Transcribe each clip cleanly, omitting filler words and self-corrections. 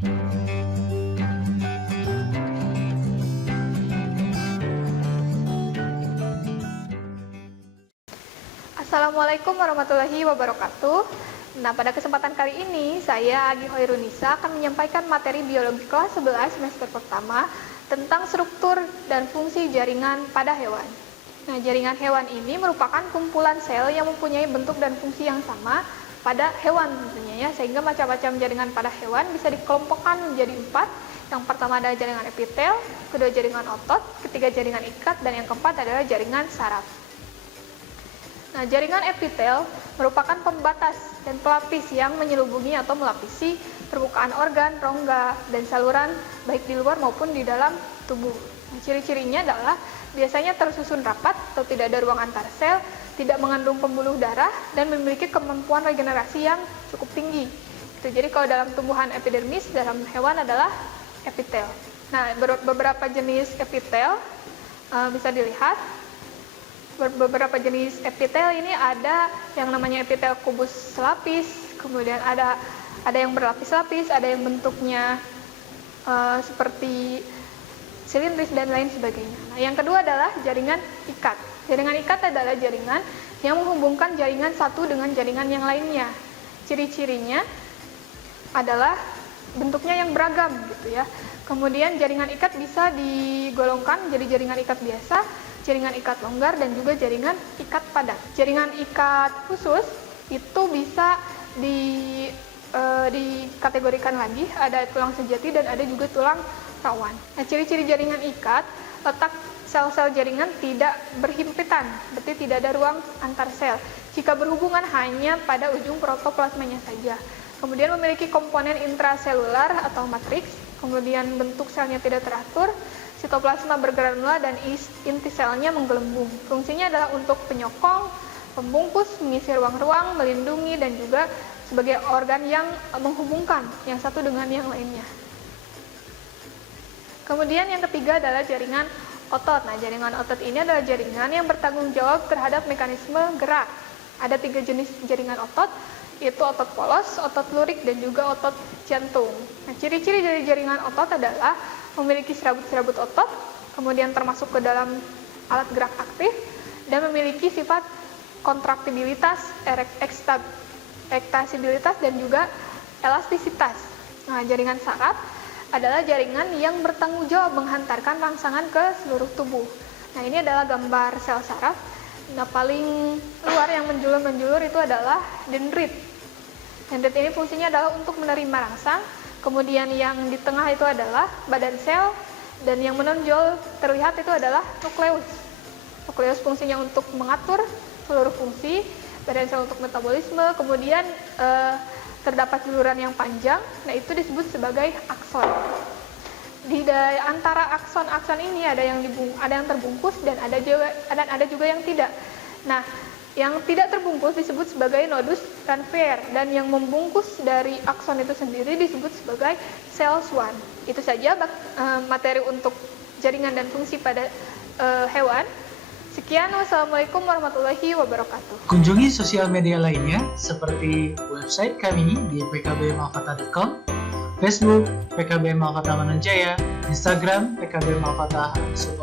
Assalamualaikum warahmatullahi wabarakatuh. Nah, pada kesempatan kali ini saya Agi Hoirunisa akan menyampaikan materi biologi kelas 11 semester pertama tentang struktur dan fungsi jaringan pada hewan. Nah, jaringan hewan ini merupakan kumpulan sel yang mempunyai bentuk dan fungsi yang sama pada hewan tentunya ya, sehingga macam-macam jaringan pada hewan bisa dikelompokkan menjadi 4. Yang pertama adalah jaringan epitel, kedua jaringan otot, ketiga jaringan ikat, dan yang keempat adalah jaringan saraf. Nah, jaringan epitel merupakan pembatas dan pelapis yang menyelubungi atau melapisi permukaan organ, rongga, dan saluran baik di luar maupun di dalam tubuh. Nah, ciri-cirinya adalah biasanya tersusun rapat atau tidak ada ruang antar sel, tidak mengandung pembuluh darah, dan memiliki kemampuan regenerasi yang cukup tinggi. Jadi kalau dalam tumbuhan epidermis, dalam hewan adalah epitel. Nah, beberapa jenis epitel bisa dilihat. Beberapa jenis epitel ini ada yang namanya epitel kubus selapis, kemudian ada yang berlapis-lapis, ada yang bentuknya seperti silindris dan lain sebagainya. Nah, yang kedua adalah jaringan ikat. Jaringan ikat adalah jaringan yang menghubungkan jaringan satu dengan jaringan yang lainnya. Ciri-cirinya adalah bentuknya yang beragam gitu ya. Kemudian jaringan ikat bisa digolongkan jadi jaringan ikat biasa, jaringan ikat longgar, dan juga jaringan ikat padat. Jaringan ikat khusus itu bisa dikategorikan lagi, ada tulang sejati dan ada juga tulang rawan. Nah, ciri-ciri jaringan ikat, letak sel-sel jaringan tidak berhimpitan, berarti tidak ada ruang antar sel. Jika berhubungan hanya pada ujung protoplasmanya saja. Kemudian memiliki komponen intraselular atau matriks, kemudian bentuk selnya tidak teratur, sitoplasma bergranula, dan inti selnya menggelembung. Fungsinya adalah untuk penyokong, pembungkus, mengisi ruang-ruang, melindungi, dan juga sebagai organ yang menghubungkan yang satu dengan yang lainnya. Kemudian yang ketiga adalah jaringan otot. Nah, jaringan otot ini adalah jaringan yang bertanggung jawab terhadap mekanisme gerak. Ada 3 jenis jaringan otot, yaitu otot polos, otot lurik, dan juga otot jantung. Nah, ciri-ciri dari jaringan otot adalah memiliki serabut-serabut otot, kemudian termasuk ke dalam alat gerak aktif, dan memiliki sifat kontraktibilitas, ektasibilitas, dan juga elastisitas. Nah, jaringan saraf adalah jaringan yang bertanggung jawab menghantarkan rangsangan ke seluruh tubuh. Nah, ini adalah gambar sel saraf. Nah, paling luar yang menjulur-menjulur itu adalah dendrit. Dendrit ini fungsinya adalah untuk menerima rangsang. Kemudian yang di tengah itu adalah badan sel, dan yang menonjol terlihat itu adalah nukleus. Nukleus fungsinya untuk mengatur seluruh fungsi, badan sel untuk metabolisme, kemudian terdapat juluran yang panjang, nah itu disebut sebagai akson. Di antara akson-akson ini ada yang terbungkus dan ada juga yang tidak. Nah, yang tidak terbungkus disebut sebagai nodus Ranvier, dan yang membungkus dari akson itu sendiri disebut sebagai sel swan. Itu saja materi untuk jaringan dan fungsi pada hewan. Sekian, wassalamualaikum warahmatullahi wabarakatuh. Kunjungi sosial media lainnya seperti website kami di pkbmalfata.com, Facebook PKB Malfata Mananjaya, Instagram PKB Malfata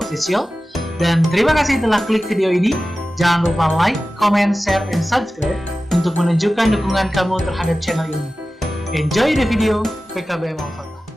_official. Dan terima kasih telah klik video ini. Jangan lupa like, comment, share, and subscribe untuk menunjukkan dukungan kamu terhadap channel ini. Enjoy the video, PKB Malfata.